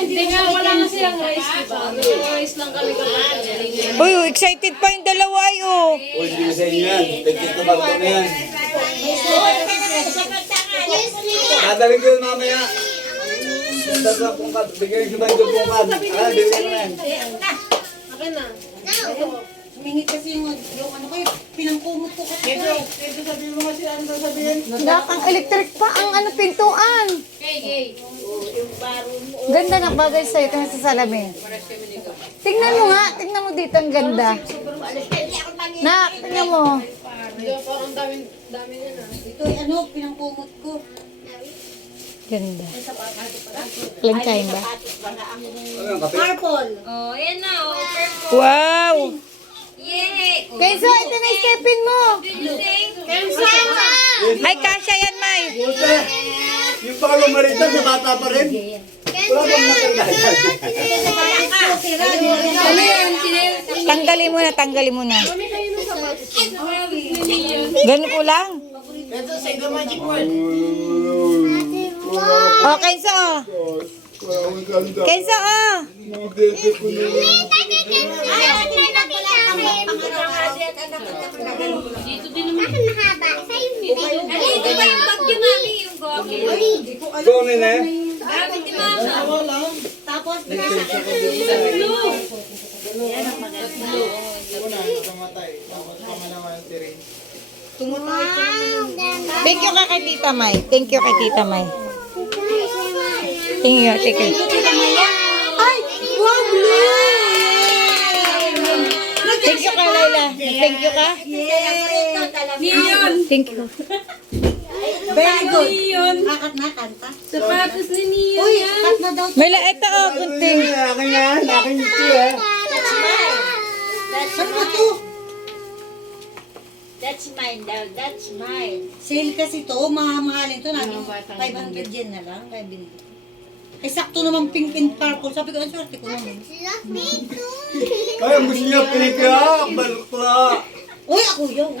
Hindi nga, wala nga silang rice, diba? Rice lang kami kapag. Uy, excited pa yung dalawa ay oh. Uy, hindi ko sa inyo yan. Tigit na bago na yan. Dadaling ko yun mamaya. Basta pungkat. Bigyan ko ba yung pungkat? Bigyan ko na yan. Akin na. Humingi kasi yung ano ko, pinangkumot ko kasi. Ito sabihin mo kasi ano sabihin? Ang electric pa, ang ano pintuan. Okay. Ganda ng bagay sa'yo, ito na sa salamin. Tingnan mo nga, tingnan mo dito, ang ganda. Na, tingnan mo. Parang dami na na. Ito ay ano, pinangkumot ko. Ganda. Planchain ba? Ano yung kape? Purple. Oh, yan na. Oh, purple. Wow! Yay! Kenzo, ito na yung stepin mo. Kenza! Ay, kasya yan, May. Puta! Yung baka marita, may bata pa rin. Wala bang matanda yan? Ano yan? Tanggalin mo na, tanggalin mo na. Ganun ko lang. Oh, Kenzo. Kenzo, oh. Dito din naman. Dito ba yung bagyo mami? Yung bagyo. Gawin na eh. Bakit di mama? Tapos, Thank you ka kay Tita May. Thank you kay Tita May. Thank you, thank you. ay, wow, blue! Thank you kay Laila. Thank you ka. Neon! Thank you. Very good. Neon! Kakat na, kanta. Sapatos ni Neon Uy, yan! kat na daw. Mela, ito oh, gunting. Akin yan. Akin ito eh. Saan ba to? That's mine daw. That's mine. Sale kasi to, mamahalin to. Namin 500 yen na lang. Kaya binili. Eh, sakto naman pink and purple. Sabi ko, ang swerte ko naman. Ay, gusto niya pinikya. Balukla. Uy, ako yun.